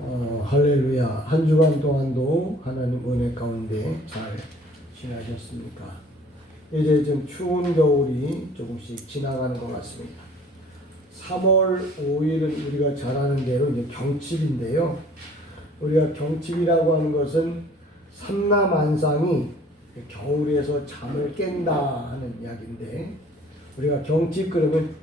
할렐루야. 한 주간 동안도 하나님 은혜 가운데 잘 지나셨습니까? 이제 좀 추운 겨울이 조금씩 지나가는 것 같습니다. 3월 5일은 우리가 잘 아는 대로 이제 경칩인데요. 우리가 경칩이라고 하는 것은 삼라만상이 겨울에서 잠을 깬다 하는 이야기인데, 우리가 경칩 그러면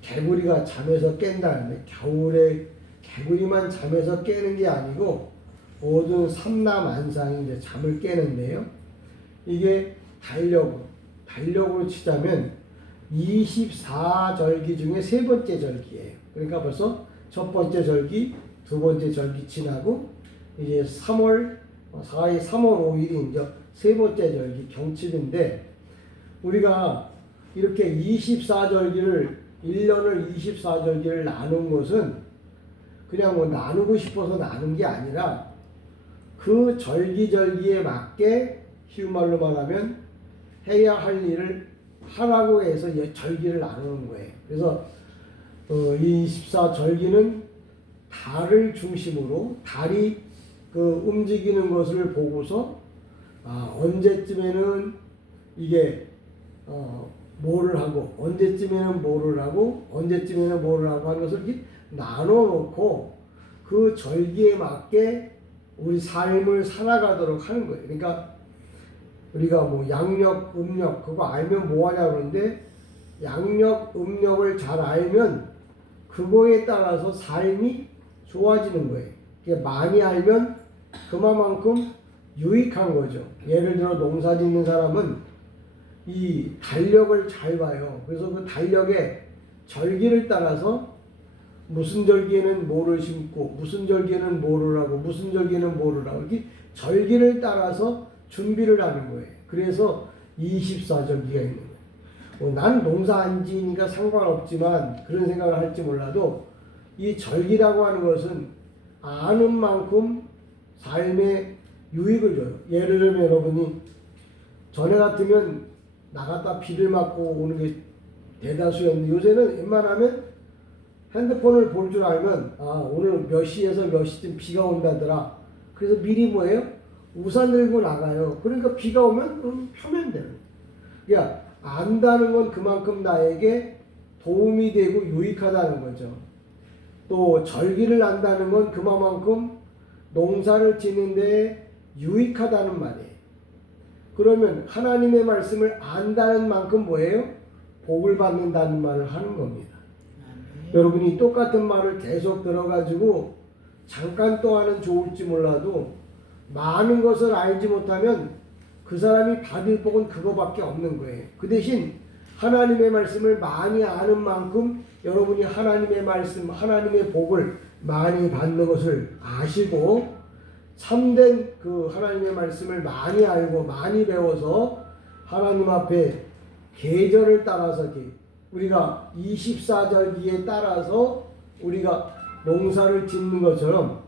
개구리가 잠에서 깬다는데, 겨울에 개구리만 잠에서 깨는 게 아니고 모든 삼라만상이 이제 잠을 깨는데요. 이게 달력으로 치자면 24절기 중에 세 번째 절기예요. 그러니까 벌써 첫 번째 절기, 두 번째 절기 지나고 이제 3월 5일이 이제 세 번째 절기 경칩인데, 우리가 이렇게 24절기를 1년을 24절기를 나눈 것은 그냥 뭐 나누고 싶어서 나눈 게 아니라 그 절기절기에 맞게 쉬운 말로 말하면 해야 할 일을 하라고 해서 절기를 나누는 거예요. 그래서 이 24절기는 달을 중심으로 달이 움직이는 것을 보고서 언제쯤에는 이게 뭐를 하고 언제쯤에는 뭐를 하고 언제쯤에는 뭐를 하고 하는 것을 이렇게 나눠놓고 그 절기에 맞게 우리 삶을 살아가도록 하는 거예요. 그러니까 우리가 뭐 양력, 음력 그거 알면 뭐하냐 그러는데, 양력, 음력을 잘 알면 그거에 따라서 삶이 좋아지는 거예요. 많이 알면 그만큼 유익한 거죠. 예를 들어 농사 짓는 사람은 이 달력을 잘 봐요. 그래서 그 달력에 절기를 따라서 무슨 절기에는 뭐를 심고 무슨 절기에는 뭐를 하고 무슨 절기에는 뭐를 하고 이렇게 절기를 따라서 준비를 하는 거예요. 그래서 24절기가 있는 거예요. 난 농사 안 지니까 상관없지만 그런 생각을 할지 몰라도 이 절기라고 하는 것은 아는 만큼 삶에 유익을 줘요. 예를 들면 여러분이 전에 같으면 나갔다 비를 맞고 오는 게 대다수였는데, 요새는 웬만하면 핸드폰을 볼 줄 알면 오늘 몇 시에서 몇 시쯤 비가 온다더라. 그래서 미리 뭐예요? 우산 들고 나가요. 그러니까 비가 오면 펴면 되는 거예요. 그러니까 안다는 건 그만큼 나에게 도움이 되고 유익하다는 거죠. 또 절기를 안다는 건 그만큼 농사를 짓는데 유익하다는 말이에요. 그러면 하나님의 말씀을 안다는 만큼 뭐예요? 복을 받는다는 말을 하는 겁니다. 여러분이 똑같은 말을 계속 들어가지고 잠깐 동안은 좋을지 몰라도 많은 것을 알지 못하면 그 사람이 받을 복은 그거밖에 없는 거예요. 그 대신 하나님의 말씀을 많이 아는 만큼 여러분이 하나님의 말씀, 하나님의 복을 많이 받는 것을 아시고, 참된 그 하나님의 말씀을 많이 알고 많이 배워서 하나님 앞에 계절을 따라서 우리가 24절기에 따라서 우리가 농사를 짓는 것처럼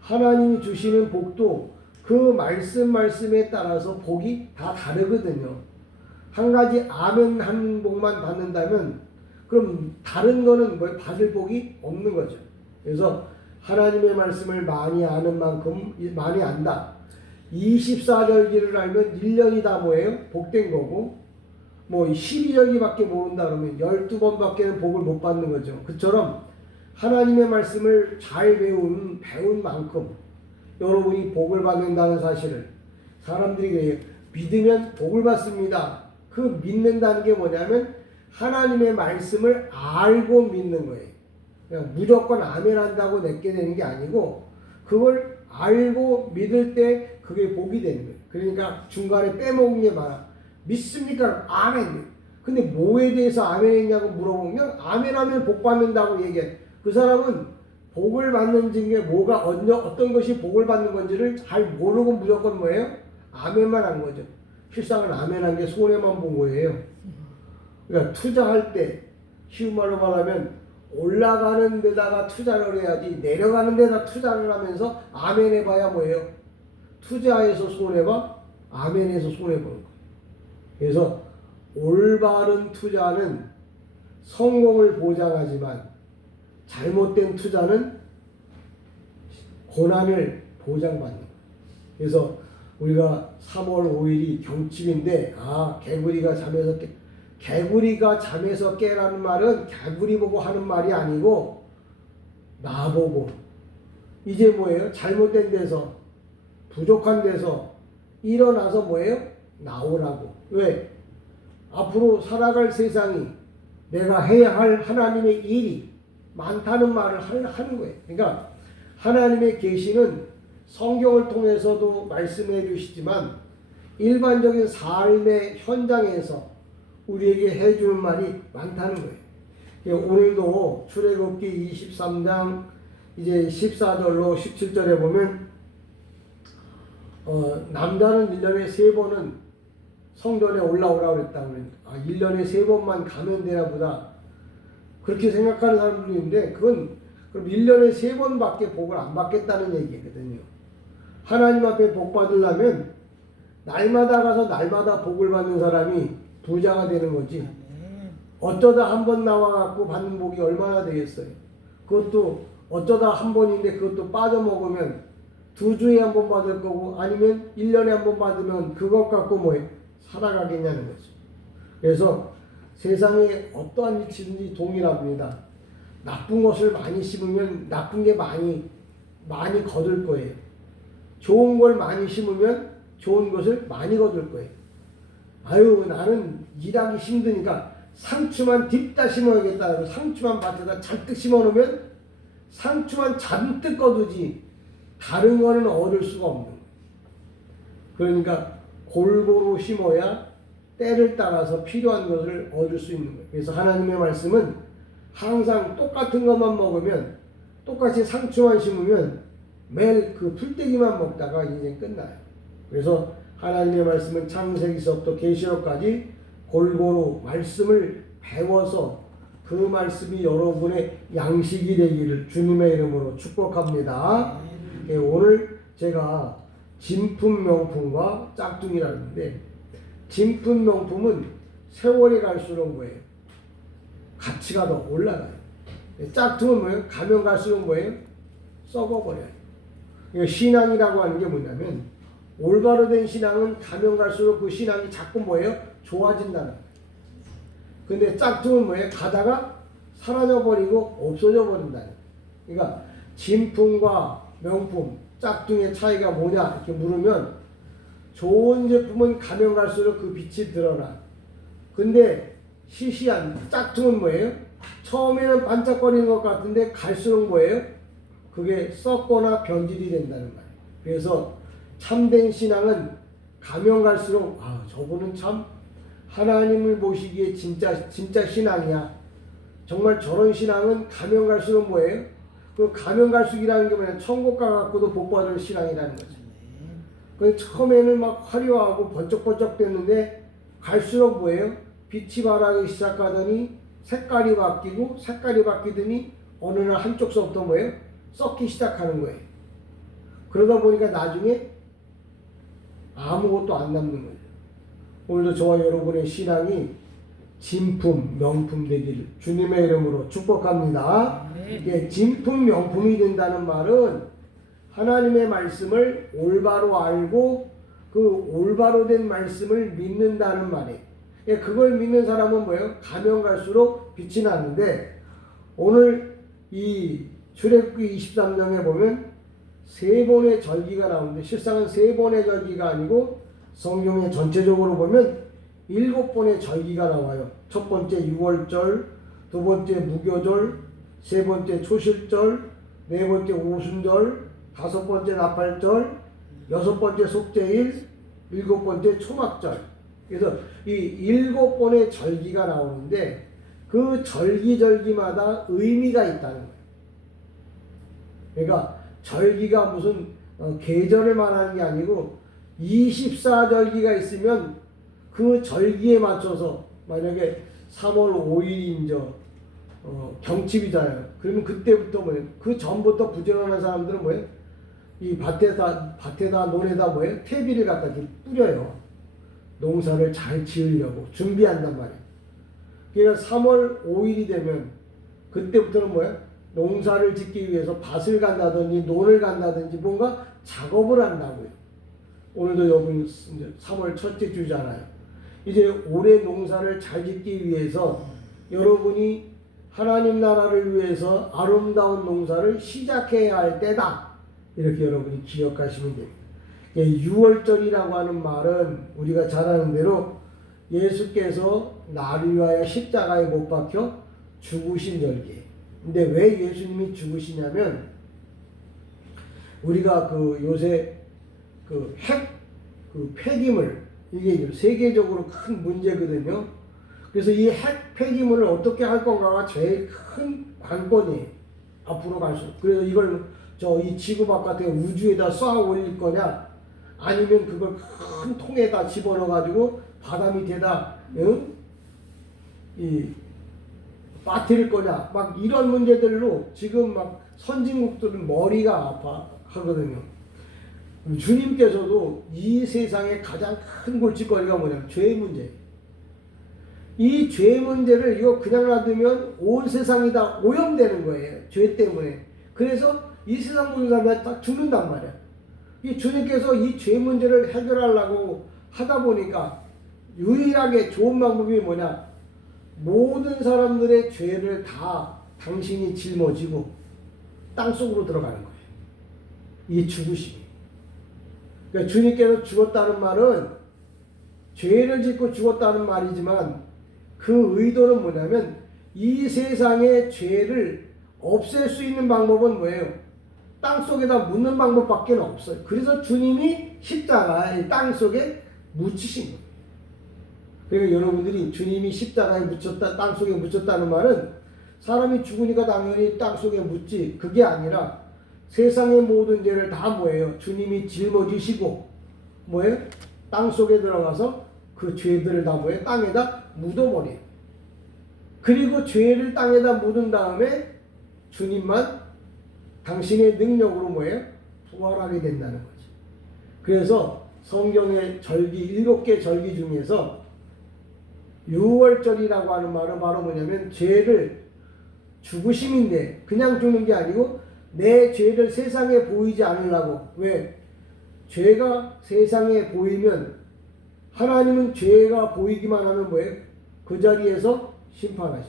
하나님이 주시는 복도 그 말씀에 따라서 복이 다 다르거든요. 한 가지 아멘 한 복만 받는다면 그럼 다른 거는 뭐 받을 복이 없는 거죠. 그래서 하나님의 말씀을 많이 아는 만큼 많이 안다. 24절기를 알면 1년이 다 뭐예요? 복된 거고, 뭐 12절기밖에 모른다 그러면 12번밖에는 복을 못 받는 거죠. 그처럼 하나님의 말씀을 잘 배운 만큼 여러분이 복을 받는다는 사실을 사람들이 믿으면 복을 받습니다. 그 믿는다는 게 뭐냐면 하나님의 말씀을 알고 믿는 거예요. 그냥 무조건 아멘 한다고 내게 되는 게 아니고 그걸 알고 믿을 때 그게 복이 되는 거예요. 그러니까 중간에 빼먹은 게 많아. 믿습니까? 아멘. 근데 뭐에 대해서 아멘 했냐고 물어보면 아멘하면 복 받는다고 얘기해. 그 사람은 복을 받는 게 뭐가 어떤 것이 복을 받는 건지를 잘 모르고 무조건 뭐예요? 아멘만 한 거죠. 실상은 아멘한 게 손해만 본 거예요. 그러니까 투자할 때 쉬운 말로 말하면 올라가는 데다가 투자를 해야지 내려가는 데다 투자를 하면서 아멘 해봐야 뭐예요? 투자해서 손해봐? 아멘해서 손해보는 거예요. 그래서 올바른 투자는 성공을 보장하지만 잘못된 투자는 고난을 보장받는 거예요. 그래서 우리가 3월 5일이 경칩인데 개구리가 잠에서 깨라는 말은 개구리 보고 하는 말이 아니고 나보고 이제 뭐예요? 잘못된 데서 부족한 데서 일어나서 뭐예요? 나오라고. 왜? 앞으로 살아갈 세상이 내가 해야 할 하나님의 일이 많다는 말을 하는 거예요. 그러니까 하나님의 계시는 성경을 통해서도 말씀해 주시지만 일반적인 삶의 현장에서 우리에게 해주는 말이 많다는 거예요. 오늘도 출애굽기 23장 이제 14절로 17절에 보면 남자는 1년에 3번은 성전에 올라오라고 그랬다고 그러니까 1년에 3번만 가면 되나 보다 그렇게 생각하는 사람들이 있는데 그건 그럼 1년에 3번밖에 복을 안 받겠다는 얘기거든요. 하나님 앞에 복 받으려면 날마다 가서 날마다 복을 받는 사람이 부자가 되는 거지. 어쩌다 한 번 나와갖고 받는 복이 얼마나 되겠어요. 그것도 어쩌다 한 번인데 그것도 빠져먹으면 2주에 한 번 받을 거고 아니면 1년에 한 번 받으면 그것 갖고 뭐예요? 살아가겠냐는 거죠. 그래서 세상에 어떠한 이치든지 동일합니다. 나쁜 것을 많이 심으면 나쁜 게 많이 거둘 거예요. 좋은 걸 많이 심으면 좋은 것을 많이 거둘 거예요. 아유 나는 일하기 힘드니까 상추만 딥다 심어야겠다. 상추만 밭에다 잔뜩 심어놓으면 상추만 잔뜩 거두지 다른 거는 얻을 수가 없는 거예요. 그러니까 골고루 심어야 때를 따라서 필요한 것을 얻을 수 있는 거예요. 그래서 하나님의 말씀은 항상 똑같은 것만 먹으면 똑같이 상추만 심으면 매일 그 풀떼기만 먹다가 인생 끝나요. 그래서 하나님의 말씀은 창세기서부터 계시록까지 골고루 말씀을 배워서 그 말씀이 여러분의 양식이 되기를 주님의 이름으로 축복합니다. 오늘 제가 진품 명품과 짝퉁이라는데 진품 명품은 세월이 갈수록 뭐예요? 가치가 더 올라가요. 짝퉁은 뭐예요? 가면 갈수록 뭐예요? 썩어버려요. 신앙이라고 하는 게 뭐냐면 올바로 된 신앙은 가면 갈수록 그 신앙이 자꾸 뭐예요? 좋아진다는 거예요. 근데 짝퉁은 뭐예요? 가다가 사라져버리고 없어져 버린다는 거예요. 그러니까 진품과 명품, 짝퉁의 차이가 뭐냐 이렇게 물으면 좋은 제품은 가면 갈수록 그 빛이 드러나. 근데 시시한 짝퉁은 뭐예요? 처음에는 반짝거리는 것 같은데 갈수록 뭐예요? 그게 썩거나 변질이 된다는 말이에요. 그래서 참된 신앙은 가면 갈수록 저분은 참 하나님을 보시기에 진짜 신앙이야. 정말 저런 신앙은 가면 갈수록 뭐예요? 그 가면 갈수록이라는 게 뭐냐? 천국 가갖고도 복 받을 신앙이라는 거죠. 그 처음에는 막 화려하고 번쩍번쩍 됐는데 갈수록 뭐예요? 빛이 발하기 시작하더니 색깔이 바뀌더니 어느 날 한쪽서부터 뭐예요? 썩기 시작하는 거예요. 그러다 보니까 나중에 아무것도 안 남는 거예요. 오늘도 저와 여러분의 신앙이 진품, 명품 되기를 주님의 이름으로 축복합니다. 이게 진품, 명품이 된다는 말은 하나님의 말씀을 올바로 알고 그 올바로 된 말씀을 믿는다는 말이에요. 그걸 믿는 사람은 뭐예요? 가면 갈수록 빛이 나는데 오늘 이 출애굽기 23장에 보면 3번의 절기가 나오는데 실상은 3번의 절기가 아니고 성경에 전체적으로 보면 7번의 절기가 나와요. 첫 번째 6월절, 두 번째 무교절, 세 번째 초실절, 네 번째 오순절, 다섯 번째 나팔절, 여섯 번째 속죄일, 일곱 번째 초막절. 그래서 이 7번의 절기가 나오는데 그 절기마다 의미가 있다는 거예요. 그러니까 절기가 무슨 계절을 말하는 게 아니고 24절기가 있으면 그 절기에 맞춰서 만약에 3월 5일이 경칩이잖아요. 그러면 그때부터 뭐예요? 그 전부터 부지런한 사람들은 뭐예요? 이 밭에다 논에다 뭐예요? 퇴비를 갖다 이렇게 뿌려요. 농사를 잘 지으려고 준비한단 말이에요. 그러니까 3월 5일이 되면 그때부터는 뭐예요? 농사를 짓기 위해서 밭을 간다든지 논을 간다든지 뭔가 작업을 한다고요. 오늘도 여러분 이제 3월 첫째 주잖아요. 이제 올해 농사를 잘 짓기 위해서 여러분이 하나님 나라를 위해서 아름다운 농사를 시작해야 할 때다. 이렇게 여러분이 기억하시면 됩니다. 6월절이라고 하는 말은 우리가 잘 아는 대로 예수께서 나를 위하여 십자가에 못 박혀 죽으신 절기예요. 근데 왜 예수님이 죽으시냐면 우리가 그 요새 그 폐기물 이게 세계적으로 큰 문제거든요. 그래서 이 핵 폐기물을 어떻게 할 건가가 제일 큰 관건이에요. 앞으로 갈수록. 그래서 이걸 이 지구 바깥에 우주에다 쏴 올릴 거냐 아니면 그걸 큰 통에다 집어넣어 가지고 바다 밑에다 빠뜨릴 거냐 막 이런 문제들로 지금 막 선진국들은 머리가 아파 하거든요. 주님께서도 이 세상의 가장 큰 골칫거리가 뭐냐면 죄의 문제. 이 죄 문제를 이거 그냥 놔두면 온 세상이 다 오염되는 거예요. 죄 때문에. 그래서 이 세상 모든 사람이 다 죽는단 말이야. 이 주님께서 이 죄 문제를 해결하려고 하다 보니까 유일하게 좋은 방법이 뭐냐? 모든 사람들의 죄를 다 당신이 짊어지고 땅속으로 들어가는 거예요. 이게 죽으심이. 그러니까 주님께서 죽었다는 말은 죄를 짓고 죽었다는 말이지만 그 의도는 뭐냐면 이 세상의 죄를 없앨 수 있는 방법은 뭐예요? 땅속에다 묻는 방법밖에 없어요. 그래서 주님이 십자가에 땅속에 묻히신 거예요. 그러니까 여러분들이 주님이 십자가에 묻혔다, 땅속에 묻혔다는 말은 사람이 죽으니까 당연히 땅속에 묻지 그게 아니라 세상의 모든 죄를 다 뭐예요? 주님이 짊어지시고 뭐예요? 땅속에 들어가서 그 죄들을 다 뭐예요? 땅에다 묻어버려요. 그리고 죄를 땅에다 묻은 다음에 주님만 당신의 능력으로 뭐예요? 부활하게 된다는 거죠. 그래서 성경의 절기 7개 절기 중에서 6월절이라고 하는 말은 바로 뭐냐면 죄를 죽으심인데 그냥 죽는 게 아니고 내 죄를 세상에 보이지 않으려고. 왜? 죄가 세상에 보이면 하나님은 죄가 보이기만 하면 뭐예요? 그 자리에서 심판하죠.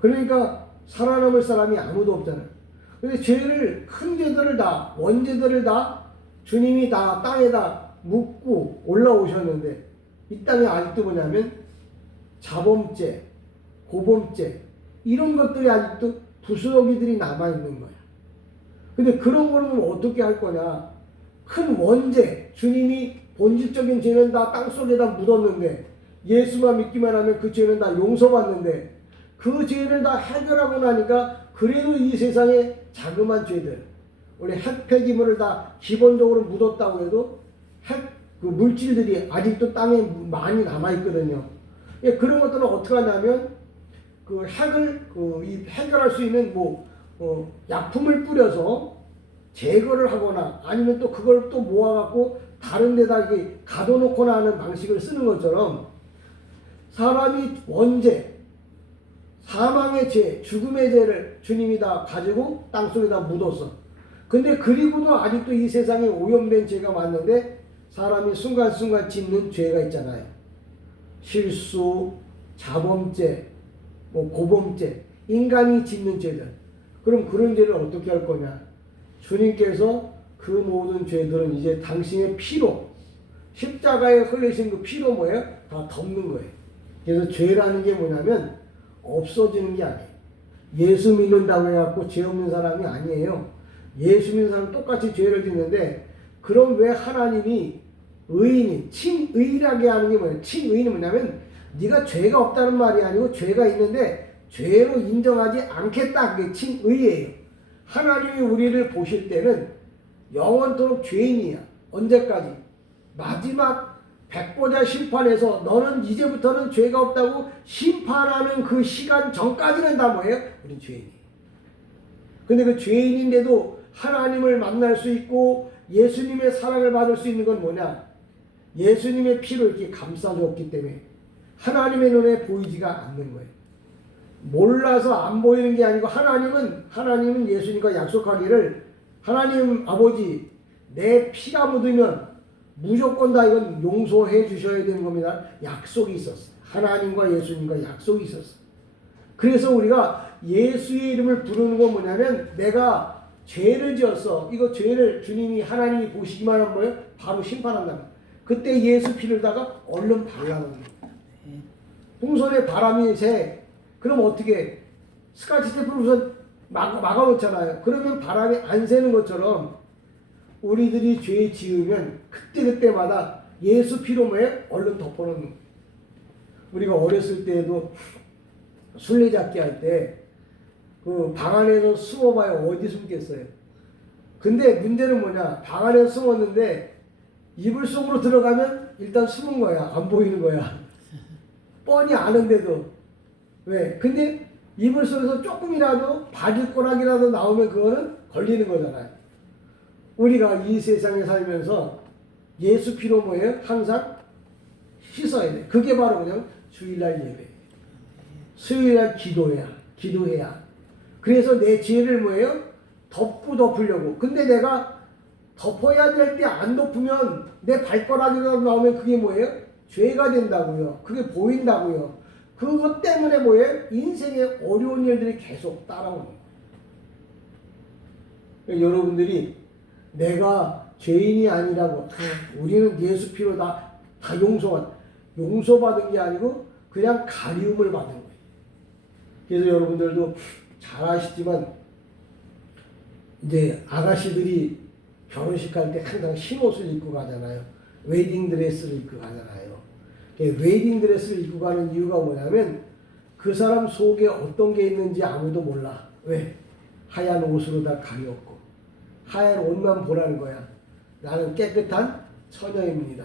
그러니까 살아남을 사람이 아무도 없잖아요. 근데 죄를 큰 죄들을 다 원죄들을 다 주님이 다 땅에다 묻고 올라오셨는데 이 땅에 아직도 뭐냐면 자범죄, 고범죄 이런 것들이 아직도 부스러기들이 남아있는 거야. 근데 그런 거는 어떻게 할 거냐. 큰 원죄, 주님이 본질적인 죄는 다 땅속에다 묻었는데 예수만 믿기만 하면 그 죄는 다 용서받는데 그 죄를 다 해결하고 나니까 그래도 이 세상에 자그만 죄들 원래 핵 폐기물을 다 기본적으로 묻었다고 해도 그 물질들이 아직도 땅에 많이 남아있거든요. 그런 것들은 어떻게 하냐면 그 핵을 해결할 수 있는 약품을 뿌려서 제거를 하거나 아니면 또 그걸 또 모아갖고 다른 데다 이렇게 가둬놓거나 하는 방식을 쓰는 것처럼 사람이 원죄, 사망의 죄, 죽음의 죄를 주님이 다 가지고 땅속에다 묻었어. 근데 그리고도 아직도 이 세상에 오염된 죄가 많은데 사람이 순간순간 짓는 죄가 있잖아요. 실수, 자범죄, 고범죄, 인간이 짓는 죄들. 그럼 그런 죄를 어떻게 할 거냐? 주님께서 그 모든 죄들은 이제 당신의 피로, 십자가에 흘리신 그 피로 뭐예요? 다 덮는 거예요. 그래서 죄라는 게 뭐냐면 없어지는 게 아니에요. 예수 믿는다고 해갖고 죄 없는 사람이 아니에요. 예수 믿는 사람은 똑같이 죄를 짓는데 그럼 왜 하나님이 의인이 칭의라게 하는 게 뭐예요? 칭의는 뭐냐면 네가 죄가 없다는 말이 아니고 죄가 있는데 죄로 인정하지 않겠다. 그게 칭의예요. 하나님이 우리를 보실 때는 영원토록 죄인이야. 언제까지? 마지막 백보자 심판에서 너는 이제부터는 죄가 없다고 심판하는 그 시간 전까지는 다 뭐예요? 우린 죄인이에요. 근데 그 죄인인데도 하나님을 만날 수 있고 예수님의 사랑을 받을 수 있는 건 뭐냐? 예수님의 피로 이렇게 감싸줬기 때문에 하나님의 눈에 보이지가 않는 거예요. 몰라서 안 보이는 게 아니고 하나님은 예수님과 약속하기를 하나님 아버지 내 피가 묻으면 무조건 다 이건 용서해 주셔야 되는 겁니다. 약속이 있었어요. 하나님과 예수님과 약속이 있었어요. 그래서 우리가 예수의 이름을 부르는 건 뭐냐면 내가 죄를 지었어. 이거 죄를 주님이 하나님이 보시기만 하면 뭐예요? 바로 심판한다. 그때 예수 피를다가 얼른 발라놓는 거예요. 풍선에 바람이 새. 그럼 어떻게 스카치 테이프를 우선 막아놓잖아요. 그러면 바람이 안 새는 것처럼 우리들이 죄 지으면 그때그때마다 예수 피로 뭐예요? 얼른 덮어놓는 거예요. 우리가 어렸을 때에도 술래잡기 할 때 그 방 안에서 숨어봐요. 어디 숨겠어요? 근데 문제는 뭐냐? 방 안에 숨었는데 이불 속으로 들어가면 일단 숨은 거야. 안 보이는 거야. 뻔히 아는데도. 왜? 근데 이불 속에서 조금이라도 바질꼬락이라도 나오면 그거는 걸리는 거잖아요. 우리가 이 세상에 살면서 예수 피로 뭐예요? 항상 씻어야 돼. 그게 바로 그냥 주일날 예배. 수요일날 기도해야. 그래서 내 죄를 뭐예요? 덮으려고. 근데 내가 덮어야 될 때 안 덮으면 내 발가락이라도 나오면 그게 뭐예요? 죄가 된다고요. 그게 보인다고요. 그것 때문에 뭐예요? 인생에 어려운 일들이 계속 따라오는 거예요. 여러분들이 내가 죄인이 아니라고 우리는 예수 피로 다 용서받은 게 아니고 그냥 가리움을 받은 거예요. 그래서 여러분들도 잘 아시지만 이제 아가씨들이 결혼식 할 때 항상 흰 옷을 입고 가잖아요. 웨딩 드레스를 입고 가잖아요. 웨딩 드레스를 입고 가는 이유가 뭐냐면 그 사람 속에 어떤 게 있는지 아무도 몰라. 왜? 하얀 옷으로 다 가렸고 하얀 옷만 보라는 거야. 나는 깨끗한 처녀입니다.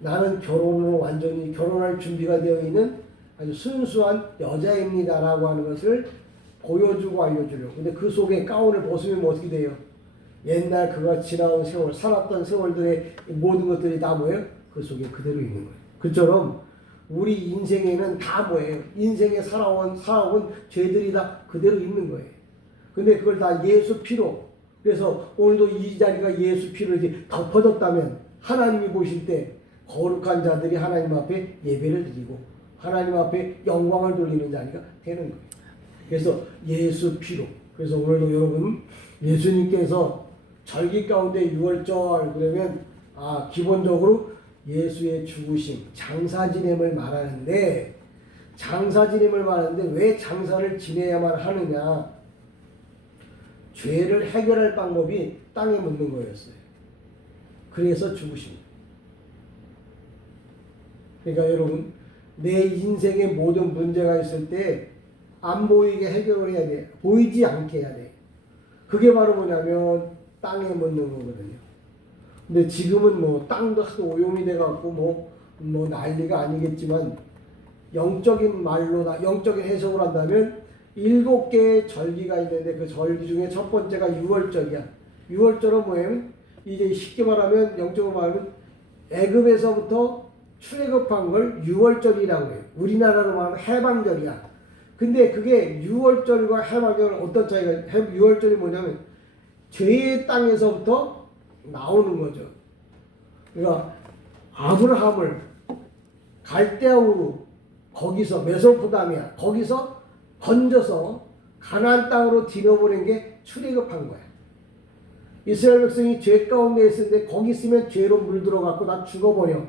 나는 결혼으로 완전히 결혼할 준비가 되어 있는 아주 순수한 여자입니다라고 하는 것을 보여주고 알려주려고. 근데 그 속에 가운을 벗으면 뭐 어떻게 돼요? 옛날 그가 지나온 세월, 살았던 세월들의 모든 것들이 다 뭐예요? 그 속에 그대로 있는 거예요. 그처럼 우리 인생에는 다 뭐예요? 인생에 살아온 죄들이 다 그대로 있는 거예요. 근데 그걸 다 예수 피로. 그래서 오늘도 이 자리가 예수 피로 이렇게 덮어졌다면 하나님이 보실 때 거룩한 자들이 하나님 앞에 예배를 드리고 하나님 앞에 영광을 돌리는 자리가 되는 거예요. 그래서 예수 피로. 그래서 오늘도 여러분 예수님께서 절기 가운데 6월절 그러면 기본적으로 예수의 죽으심, 장사 지냄을 말하는데 왜 장사를 지내야만 하느냐? 죄를 해결할 방법이 땅에 묻는 거였어요. 그래서 죽으십니다. 그러니까 여러분 내 인생에 모든 문제가 있을 때 안 보이게 해결을 해야 돼. 보이지 않게 해야 돼. 그게 바로 뭐냐면 땅에 묻는 거거든요. 근데 지금은 뭐 땅도 하도 오염이 돼갖고 뭐 난리가 아니겠지만 영적인 해석을 한다면 7개의 절기가 있는데 그 절기 중에 첫 번째가 6월절이야. 6월절은 뭐예요? 이제 쉽게 말하면 영적으로 말하면 애굽에서부터 출애굽한 걸 6월절이라고 해요. 우리나라로 말하면 해방절이야. 근데 그게 6월절과 해방절은 어떤 차이가 6월절이 뭐냐면 죄의 땅에서부터 나오는 거죠. 그러니까 아브라함을 갈대아우로 거기서 메소포타미아 거기서 건져서 가나안 땅으로 들여보낸 게 출애굽한 거야. 이스라엘 백성이 죄 가운데 있었는데 거기 있으면 죄로 물들어갖고 다 죽어버려.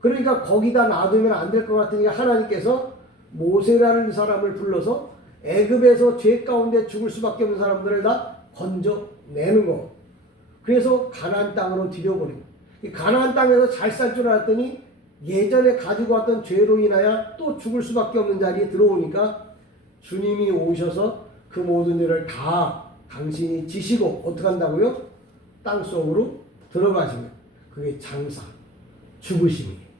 그러니까 거기다 놔두면 안 될 것 같으니까 하나님께서 모세라는 사람을 불러서 애굽에서 죄 가운데 죽을 수밖에 없는 사람들을 다 건져내는 거. 그래서 가나안 땅으로 들여보낸 거. 이 가나안 땅에서 잘 살 줄 알았더니 예전에 가지고 왔던 죄로 인하여 또 죽을 수밖에 없는 자리에 들어오니까 주님이 오셔서 그 모든 죄를 다 당신이 지시고 어떻게 한다고요? 땅속으로 들어가시면 그게 장사, 죽으심이에요.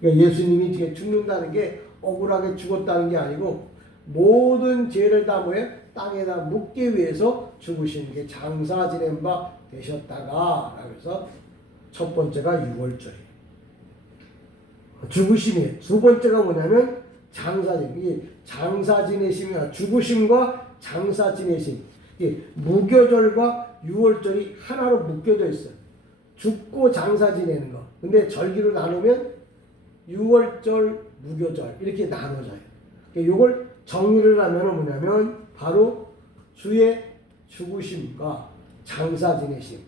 그러니까 예수님이 뒤에 죽는다는 게 억울하게 죽었다는 게 아니고 모든 죄를 다 뭐예요? 땅에다 묻기 위해서 죽으신 게 장사 지낸 바 되셨다가 그래서 첫 번째가 6월절이에요. 죽으심이에요. 두 번째가 뭐냐면 장사 이게 장사 지내심이야. 죽으심과 장사 지내심. 이게 무교절과 유월절이 하나로 묶여져 있어요. 죽고 장사 지내는 거. 근데 절기로 나누면 유월절, 무교절 이렇게 나눠져요. 이걸 정리를 하면 뭐냐면 바로 주의 죽으심과 장사 지내심.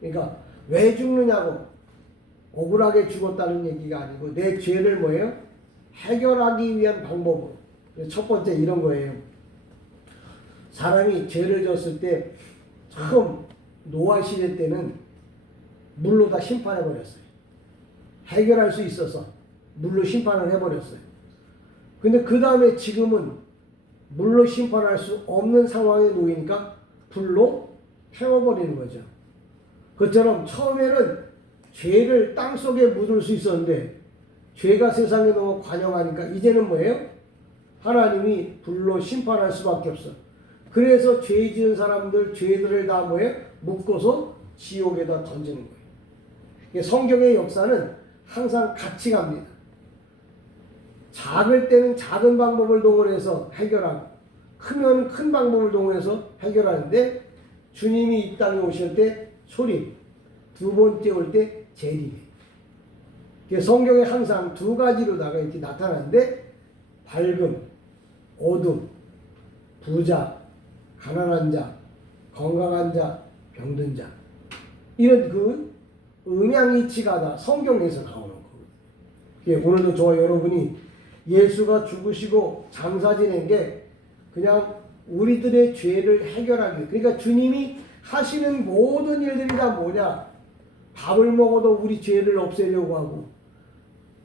그러니까 왜 죽느냐고 억울하게 죽었다는 얘기가 아니고 내 죄를 뭐예요? 해결하기 위한 방법으로. 첫 번째 이런 거예요. 사람이 죄를 졌을 때 처음 노아 시대 때는 물로 다 심판해 버렸어요. 해결할 수 있어서 물로 심판을 해버렸어요. 근데 그 다음에 지금은 물로 심판할 수 없는 상황에 놓이니까 불로 태워버리는 거죠. 그처럼 처음에는 죄를 땅속에 묻을 수 있었는데 죄가 세상에 너무 관영하니까 이제는 뭐예요? 하나님이 불로 심판할 수밖에 없어. 그래서 죄 지은 사람들 죄들을 다 뭐예요? 묶어서 지옥에다 던지는 거예요. 성경의 역사는 항상 같이 갑니다. 작을 때는 작은 방법을 동원해서 해결하고 크면 큰 방법을 동원해서 해결하는데 주님이 이 땅에 오실 때 소림, 두 번째 올 때 재림. 성경에 항상 두 가지로다가 이렇게 나타나는데 밝음, 어둠, 부자, 가난한 자, 건강한 자, 병든 자. 이런 그 음양이치가 다 성경에서 나오는 거거든요. 오늘도 저와 여러분이 예수가 죽으시고 장사 지낸 게 그냥 우리들의 죄를 해결하기. 그러니까 주님이 하시는 모든 일들이 다 뭐냐? 밥을 먹어도 우리 죄를 없애려고 하고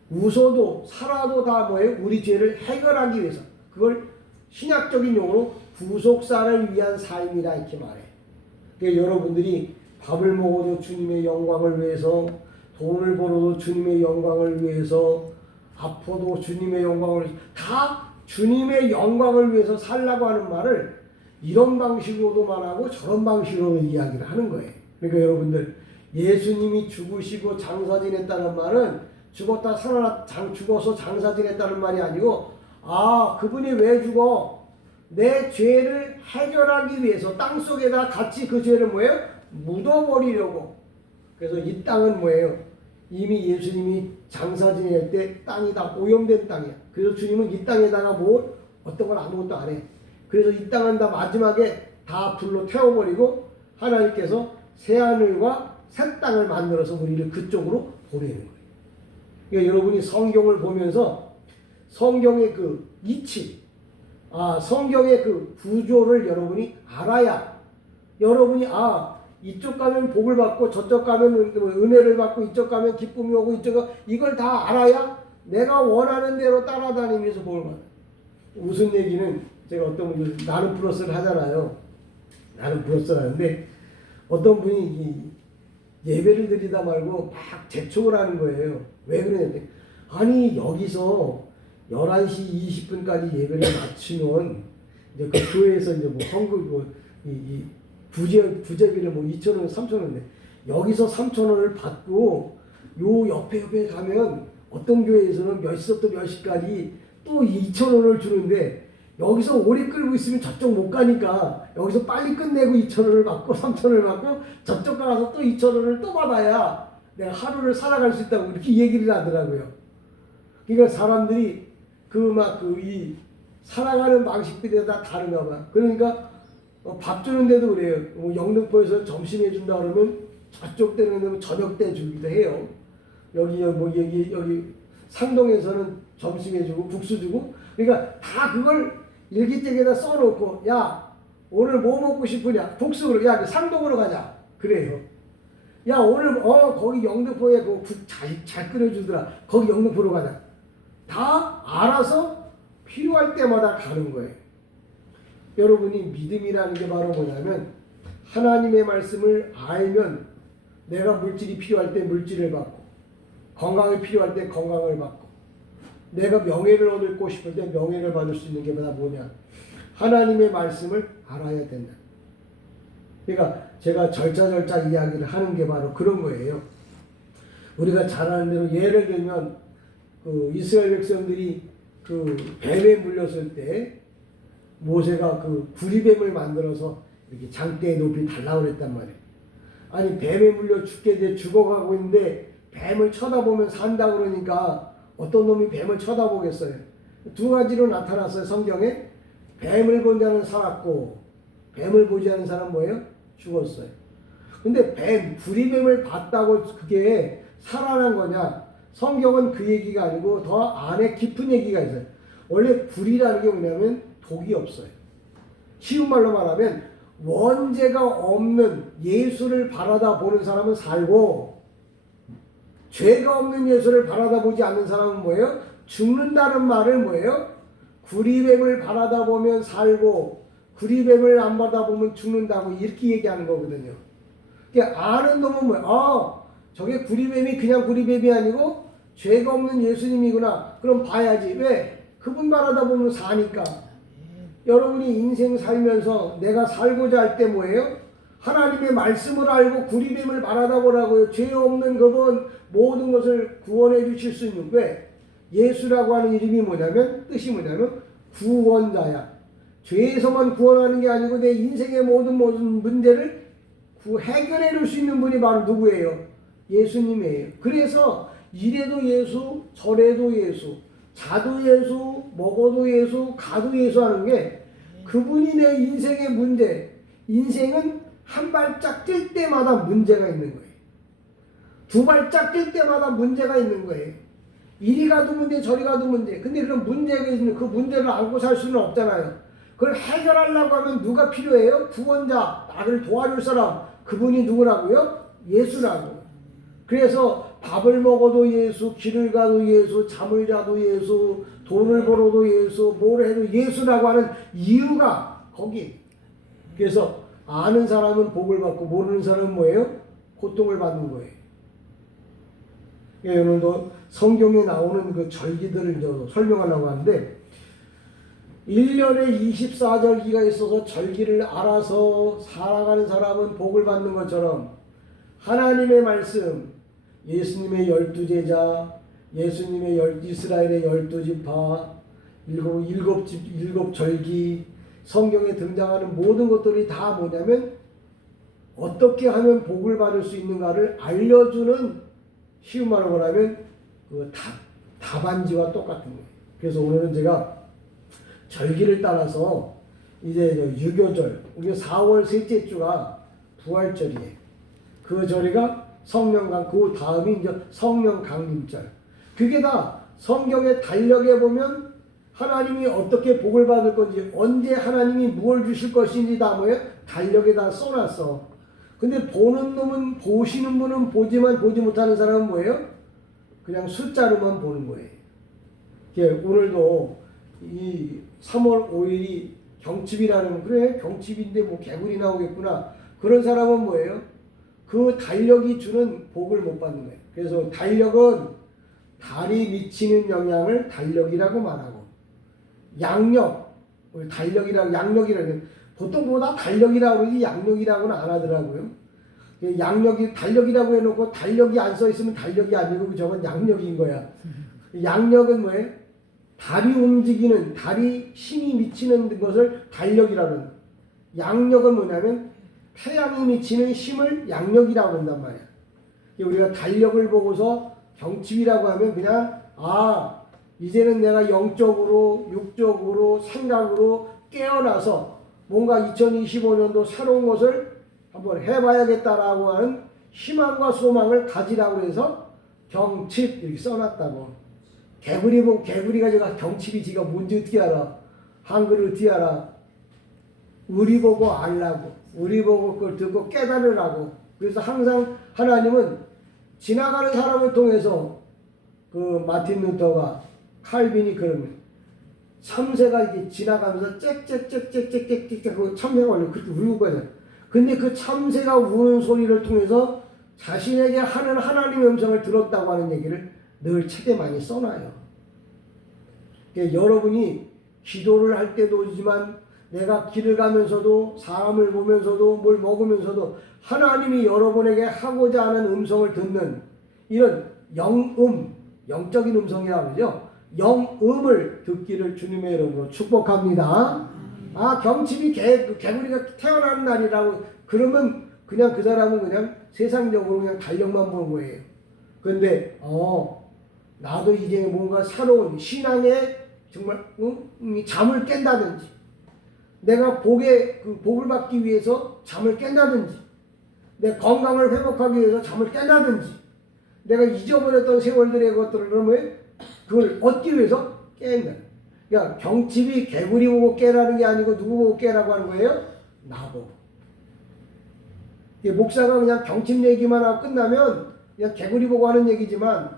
웃어도 살아도 다 뭐예요? 우리 죄를 해결하기 위해서. 그걸 신약적인 용어로 구속사를 위한 삶이라 이렇게 말해. 그러니까 여러분들이 밥을 먹어도 주님의 영광을 위해서, 돈을 벌어도 주님의 영광을 위해서, 아파도 주님의 영광을 위해서, 다 주님의 영광을 위해서 살라고 하는 말을 이런 방식으로도 말하고 저런 방식으로도 이야기를 하는 거예요. 그러니까 여러분들 예수님이 죽으시고 장사 지냈다는 말은 죽었다 살아나 죽어서 장사 지냈다는 말이 아니고 그분이 왜 죽어? 내 죄를 해결하기 위해서 땅속에다 같이 그 죄를 뭐예요? 묻어버리려고. 그래서 이 땅은 뭐예요? 이미 예수님이 장사 지낼 때 땅이 다 오염된 땅이야. 그래서 주님은 이 땅에다가 어떤 걸 아무것도 안 해. 그래서 이 땅은 다 마지막에 다 불로 태워버리고 하나님께서 새하늘과 새 땅을 만들어서 우리를 그쪽으로 보내는 거예요. 그러니까 여러분이 성경을 보면서 성경의 그 이치, 성경의 그 구조를 여러분이 알아야 여러분이 이쪽 가면 복을 받고 저쪽 가면 은혜를 받고 이쪽 가면 기쁨이 오고 이걸 다 알아야 내가 원하는 대로 따라다니면서 복을 받아요. 무슨 얘기는 제가 어떤 분이 나는 플러스를 하잖아요. 나는 플러스를 하는데 어떤 분이 예배를 드리다 말고 막 재촉을 하는 거예요. 왜 그러냐면 아니 여기서 11시 20분까지 예배를 마치면 이제 그 교회에서 이제 뭐 헌금 부재비를 2,000원, 3,000원인데 여기서 3,000원을 받고 요 옆에 가면 어떤 교회에서는 몇 시부터 몇 시까지 또 2,000원을 주는데 여기서 오래 끌고 있으면 저쪽 못 가니까 여기서 빨리 끝내고 2,000원을 받고 3,000원을 받고 저쪽 가서 또 2,000원을 또 받아야 내가 하루를 살아갈 수 있다고 이렇게 얘기를 하더라고요. 그러니까 사람들이 이 살아가는 방식들이 다 다른가 봐. 그러니까 밥 주는데도 그래요. 영등포에서 점심에 준다 그러면 저쪽 때는 저녁 때 주기도 해요. 여기 상동에서는 점심에 주고 국수 주고. 그러니까 다 그걸 일기장에다 써놓고 야 오늘 뭐 먹고 싶으냐? 국수로 야 상동으로 가자. 그래요. 야 오늘 거기 영등포에 그 국 잘 끓여주더라. 거기 영등포로 가자. 다 알아서 필요할 때마다 가는 거예요. 여러분이 믿음이라는 게 바로 뭐냐면 하나님의 말씀을 알면 내가 물질이 필요할 때 물질을 받고 건강이 필요할 때 건강을 받고 내가 명예를 얻고 싶을 때 명예를 받을 수 있는 게 뭐냐? 하나님의 말씀을 알아야 된다. 그러니까 제가 절차 이야기를 하는 게 바로 그런 거예요. 우리가 잘 아는 대로 예를 들면 그 이스라엘 백성들이 그 뱀에 물렸을 때 모세가 그 구리뱀을 만들어서 이렇게 장대에 높이 달라고 그랬단 말이에요. 아니 뱀에 물려 죽게 돼 죽어가고 있는데 뱀을 쳐다보면 산다 그러니까 어떤 놈이 뱀을 쳐다보겠어요. 두 가지로 나타났어요. 성경에 뱀을 본 자는 살았고 뱀을 보지 않은 사람은 뭐예요? 죽었어요. 근데 구리뱀을 봤다고 그게 살아난 거냐? 성경은 그 얘기가 아니고 더 안에 깊은 얘기가 있어요. 원래 구리라는 게 뭐냐면 독이 없어요. 쉬운 말로 말하면 원죄가 없는 예수를 바라다 보는 사람은 살고 죄가 없는 예수를 바라다 보지 않는 사람은 뭐예요? 죽는다는 말은 뭐예요? 구리뱀을 바라다 보면 살고 구리뱀을 안 바라보면 죽는다고 이렇게 얘기하는 거거든요. 그러니까 아는 놈은 뭐예요? 저게 구리뱀이 그냥 구리뱀이 아니고 죄가 없는 예수님이구나. 그럼 봐야지. 왜? 그분 바라다 보면 사니까. 여러분이 인생 살면서 내가 살고자 할 때 뭐예요? 하나님의 말씀을 알고 구리뱀을 바라다 보라고요. 죄 없는 그분 모든 것을 구원해 주실 수 있는. 왜? 예수라고 하는 이름이 뭐냐면 뜻이 뭐냐면 구원자야. 죄에서만 구원하는 게 아니고 내 인생의 모든 문제를 해결해 줄 수 있는 분이 바로 누구예요? 예수님이에요. 그래서 이래도 예수, 저래도 예수, 자도 예수, 먹어도 예수, 가도 예수 하는 게 그분이 내 인생의 문제. 인생은 한 발짝 뛸 때마다 문제가 있는 거예요. 두 발짝 뛸 때마다 문제가 있는 거예요. 이리 가도 문제, 저리 가도 문제. 근데 그런 문제가 있는 그 문제를 안고 살 수는 없잖아요. 그걸 해결하려고 하면 누가 필요해요? 구원자, 나를 도와줄 사람. 그분이 누구라고요? 예수라고. 그래서 밥을 먹어도 예수, 길을 가도 예수, 잠을 자도 예수, 돈을 벌어도 예수, 뭘 해도 예수라고 하는 이유가 거기. 그래서 아는 사람은 복을 받고 모르는 사람은 뭐예요? 고통을 받는 거예요. 오늘도 성경에 나오는 그 절기들을 이제 설명하려고 하는데 1년에 24절기가 있어서 절기를 알아서 살아가는 사람은 복을 받는 것처럼 하나님의 말씀, 예수님의 12제자, 예수님의 이스라엘의 12지파, 일곱 절기, 성경에 등장하는 모든 것들이 다 뭐냐면 어떻게 하면 복을 받을 수 있는가를 알려주는 쉬운 말로 말하면 그 답안지와 똑같은 거예요. 그래서 오늘은 제가 절기를 따라서 이제 유교절, 우리 4월 셋째 주가 부활절이에요. 그 절이가 성령강, 그 다음이 이제 성령 강림절. 그게 다 성경의 달력에 보면 하나님이 어떻게 복을 받을 건지, 언제 하나님이 무엇을 주실 것인지 다 뭐예요? 달력에 다 써놨어. 근데 보는 놈은, 보시는 분은 보지만 보지 못하는 사람은 뭐예요? 그냥 숫자로만 보는 거예요. 오늘도 이 3월 5일이 경칩이라는, 그래 경칩인데 뭐 개구리 나오겠구나. 그런 사람은 뭐예요? 그 달력이 주는 복을 못 받는 거예요. 그래서 달력은 달이 미치는 영향을 달력이라고 말하고, 양력, 달력이라고, 양력이라고, 보통 뭐다 달력이라고 그러지 양력이라고는 안 하더라고요. 양력이, 달력이라고 해놓고 달력이 안 써있으면 달력이 아니고 저건 양력인 거야. 양력은 뭐예요? 달이 움직이는, 달이 힘이 미치는 것을 달력이라는. 양력은 뭐냐면 태양이 미치는 힘을 양력이라고 한단 말이야. 우리가 달력을 보고서 경칩이라고 하면 그냥 이제는 내가 영적으로, 육적으로, 생각으로 깨어나서 뭔가 2025년도 새로운 것을 한번 해봐야겠다라고 하는 희망과 소망을 가지라고 해서 경칩 이렇게 써놨다고. 개구리 보고, 개구리가 제가 경칩이 지가 뭔지 어떻게 알아? 한글을 어떻게 알아? 우리 보고 알라고, 우리 보고 그걸 듣고 깨달으라고. 그래서 항상 하나님은 지나가는 사람을 통해서, 그 마틴 루터가, 칼빈이 그러면 참새가 이렇게 지나가면서 짹짹짹짹짹짹짹 그 참새가 원래 그렇게 울고 가잖아. 근데 그 참새가 우는 소리를 통해서 자신에게 하는 하나님의 음성을 들었다고 하는 얘기를 늘 책에 많이 써놔요. 그러니까 여러분이 기도를 할 때도지만 내가 길을 가면서도, 사람을 보면서도, 뭘 먹으면서도 하나님이 여러분에게 하고자 하는 음성을 듣는 이런 영적인 음성이라고 그러죠. 영음을 듣기를 주님의 이름으로 축복합니다. 아, 경칩이 개구리가 태어나는 날이라고 그러면 그냥 그 사람은 그냥 세상적으로 그냥 달력만 보는 거예요. 그런데 나도 이제 뭔가 새로운 신앙에 정말 잠을 깬다든지, 내가 복을 받기 위해서 잠을 깬다든지, 내 건강을 회복하기 위해서 잠을 깬다든지, 내가 잊어버렸던 세월들의 것들을 그걸 얻기 위해서 깬다. 그러니까 경칩이 개구리 보고 깨라는 게 아니고 누구 보고 깨라고 하는 거예요? 나보고. 목사가 그냥 경칩 얘기만 하고 끝나면 그냥 개구리 보고 하는 얘기지만,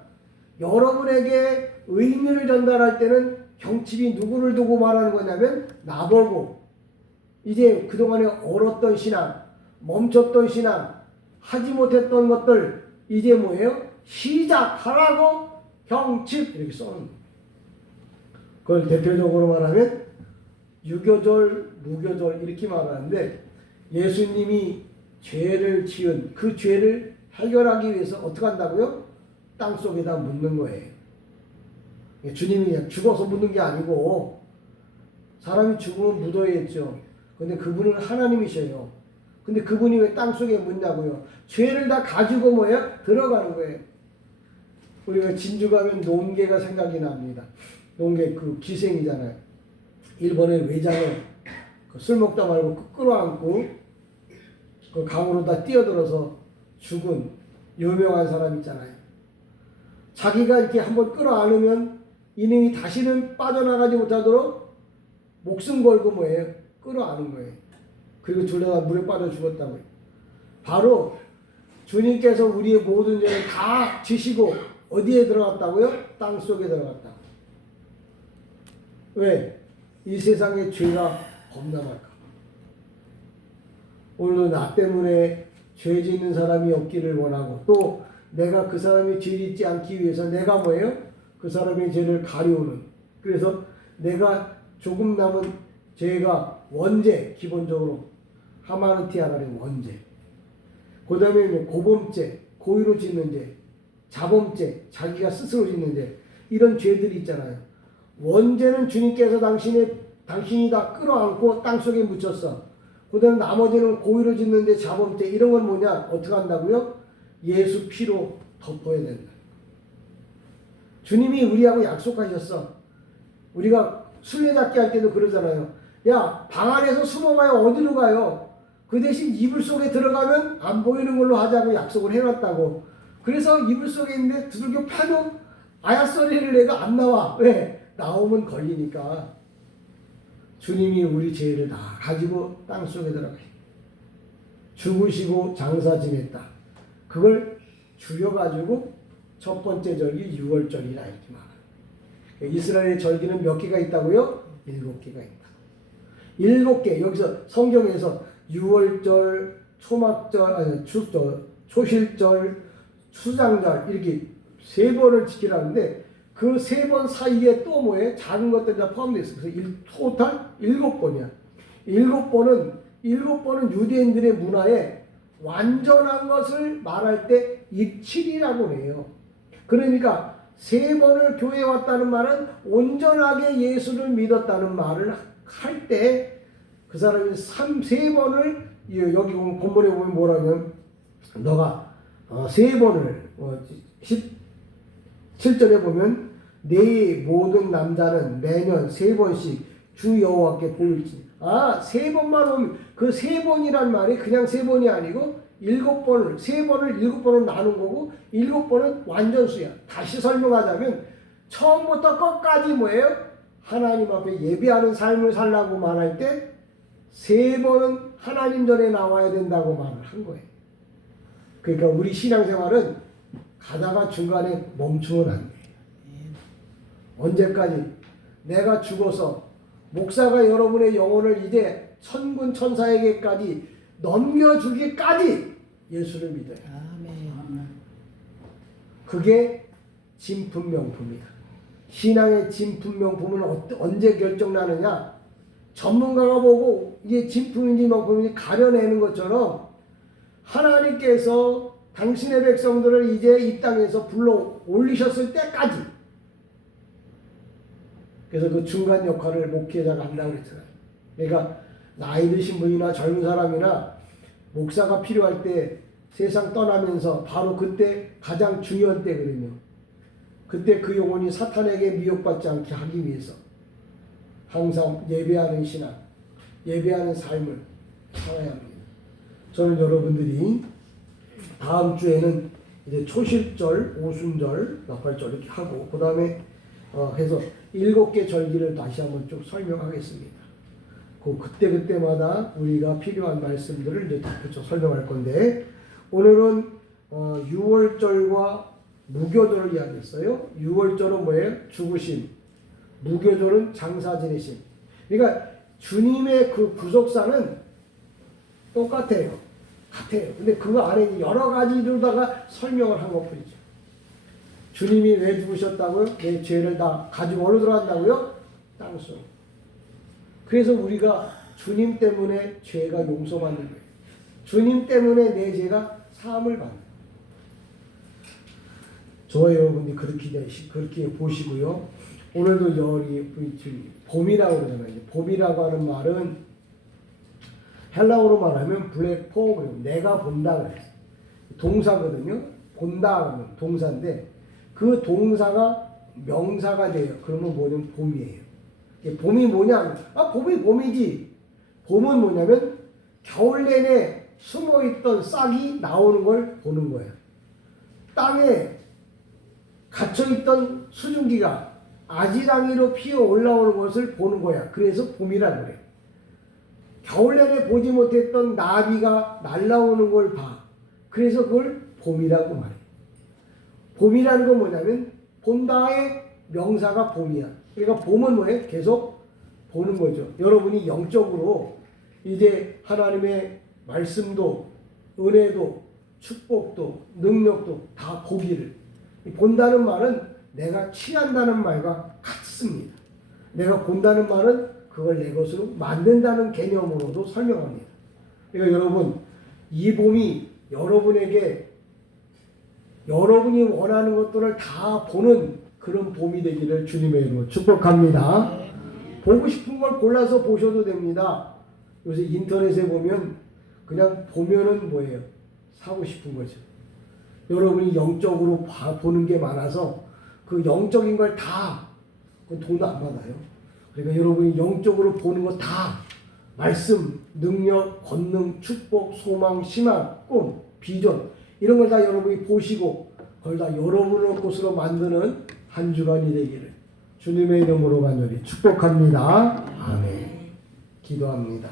여러분에게 의미를 전달할 때는 경칩이 누구를 두고 말하는 거냐면 나보고, 이제 그동안에 얼었던 신앙, 멈췄던 신앙, 하지 못했던 것들 이제 뭐예요? 시작하라고 경칩 이렇게 써는 거예요. 그걸 대표적으로 말하면 유교절, 무교절 이렇게 말하는데, 예수님이 죄를 지은 그 죄를 해결하기 위해서 어떻게 한다고요? 땅속에다 묻는 거예요. 주님이 그냥 죽어서 묻는 게 아니고, 사람이 죽으면 묻어야겠죠. 근데 그분은 하나님이셔요. 근데 그분이 왜 땅속에 묻냐고요? 죄를 다 가지고 뭐예요? 들어가는 거예요. 우리가 진주 가면 논개가 생각이 납니다. 논개 그 기생이잖아요. 일본의 외장을 술 먹다 말고 끌어안고 그 강으로 다 뛰어들어서 죽은 유명한 사람 있잖아요. 자기가 이렇게 한번 끌어안으면 이놈이 다시는 빠져나가지 못하도록 목숨 걸고 뭐예요? 끌어안은 거예요. 그리고 둘 다 물에 빠져 죽었다고요. 바로 주님께서 우리의 모든 죄를 다 지시고 어디에 들어갔다고요? 땅 속에 들어갔다. 왜? 이 세상의 죄가 범람할까? 오늘도 나 때문에 죄 짓는 사람이 없기를 원하고, 또 내가 그 사람이 죄 짓지 않기 위해서 내가 뭐예요? 그 사람의 죄를 가려우는. 그래서 내가 조금 남은 죄가 원죄, 기본적으로 하마르티아라는 원죄. 그 다음에 고범죄, 고의로 짓는 죄, 자범죄, 자기가 스스로 짓는 죄, 이런 죄들이 있잖아요. 원죄는 주님께서 당신이 다 끌어안고 땅속에 묻혔어. 그 다음에 나머지는 고의로 짓는 죄, 자범죄, 이런 건 뭐냐? 어떻게 한다고요? 예수 피로 덮어야 된다. 주님이 우리하고 약속하셨어. 우리가 술래잡기 할 때도 그러잖아요. 야, 방 안에서 숨어가요. 어디로 가요? 그 대신 이불 속에 들어가면 안 보이는 걸로 하자고 약속을 해놨다고. 그래서 이불 속에 있는데 두들겨 패도 아야 소리를 내가 안 나와. 왜? 나오면 걸리니까. 주님이 우리 죄를 다 가지고 땅속에 들어가요. 죽으시고 장사 지냈다. 그걸 줄여가지고 첫 번째 절기 6월절이라 이렇게 말해요. 이스라엘의 절기는 몇 개가 있다고요? 7개가 있다. 7개. 여기서 성경에서 6월절, 초막절, 초실절, 추장절 이렇게 3번을 지키라는데, 그 3번 사이에 또 뭐예요? 작은 것들이 다 포함되어 있어요. 그래서 토탈 7번이야. 7번은 유대인들의 문화에 완전한 것을 말할 때 입칠이라고 해요. 그러니까 3번을 교회에 왔다는 말은 온전하게 예수를 믿었다는 말을 할 때, 그 사람이 3번을 여기 본문에 보면 뭐라고 하냐면, 너가 3번을 17절에 보면 네 모든 남자는 매년 3번씩 주 여호와께 보일지. 3번만 오면, 그 3번이란 말이 그냥 3번이 아니고 7번을 7번을 나눈 거고, 7번은 완전수야. 다시 설명하자면 처음부터 끝까지 뭐예요? 하나님 앞에 예배하는 삶을 살라고 말할 때 3번은 하나님 전에 나와야 된다고 말을 한 거예요. 그러니까 우리 신앙생활은 가다가 중간에 멈추면 안 돼요. 언제까지? 내가 죽어서 목사가 여러분의 영혼을 이제 천군 천사에게까지 넘겨주기까지 예수를 믿어요. 아멘. 그게 진품명품이야. 신앙의 진품명품은 언제 결정나느냐? 전문가가 보고 이게 진품인지 명품인지 가려내는 것처럼, 하나님께서 당신의 백성들을 이제 이 땅에서 불러 올리셨을 때까지 그래서 그 중간 역할을 목회자가 한다고 그랬잖아요. 그러니까 나이 드신 분이나 젊은 사람이나 목사가 필요할 때 세상 떠나면서 바로 그때 가장 중요한 때거든요. 그때 그 영혼이 사탄에게 미혹받지 않게 하기 위해서 항상 예배하는 신앙, 예배하는 삶을 살아야 합니다. 저는 여러분들이 다음 주에는 이제 초실절, 오순절, 나팔절 이렇게 하고 그 다음에 해서 7개 절기를 다시 한번 쭉 설명하겠습니다. 그때마다 우리가 필요한 말씀들을 이제 덧붙여 설명할 건데 오늘은 6월절과 무교절을 이야기했어요. 6월절은 뭐예요? 죽으심. 무교절은 장사 지내심. 그러니까 주님의 그 구속사는 똑같아요. 같아요. 근데 그거 안에 여러 가지로다가 설명을 한 것뿐이죠. 주님이 왜 죽으셨다고요? 내 죄를 다 가지고 어디로 들어간다고요? 땅속. 그래서 우리가 주님 때문에 죄가 용서받는 거예요. 주님 때문에 내 죄가 사함을 받는 거예요. 저와 여러분이 그렇게 보시고요. 오늘도 봄이라고 그러잖아요. 봄이라고 하는 말은 헬라어로 말하면 블랙포, 내가 본다 그래요. 동사거든요. 본다 그러면 동사인데 그 동사가 명사가 돼요. 그러면 뭐냐면 봄이에요. 봄이 뭐냐? 봄이 봄이지. 봄은 뭐냐면 겨울 내내 숨어있던 싹이 나오는 걸 보는 거예요. 땅에 갇혀있던 수증기가 아지랑이로 피어 올라오는 것을 보는 거야. 그래서 봄이라고 그래. 겨울 내내 보지 못했던 나비가 날아오는 걸 봐. 그래서 그걸 봄이라고 말해. 봄이라는 건 뭐냐면 본다의 명사가 봄이야. 그러니까 봄은 뭐예요? 계속 보는 거죠. 여러분이 영적으로 이제 하나님의 말씀도 은혜도 축복도 능력도 다 보기를 본다는 말은 내가 취한다는 말과 같습니다. 내가 본다는 말은 그걸 내 것으로 만든다는 개념으로도 설명합니다. 그러니까 여러분 이 봄이 여러분에게 여러분이 원하는 것들을 다 보는 그런 봄이 되기를 주님의 이름으로 축복합니다. 보고 싶은 걸 골라서 보셔도 됩니다. 요새 인터넷에 보면 그냥 보면은 뭐예요? 사고 싶은 거죠. 여러분이 영적으로 보는 게 많아서 그 영적인 걸 다 돈 안 받아요. 그러니까 여러분이 영적으로 보는 거 다 말씀, 능력, 권능, 축복, 소망, 희망, 꿈, 비전 이런 걸 다 여러분이 보시고 그걸 다 여러분의 것으로 만드는 한 주간이 되기를 주님의 이름으로 간절히 축복합니다. 아멘. 기도합니다.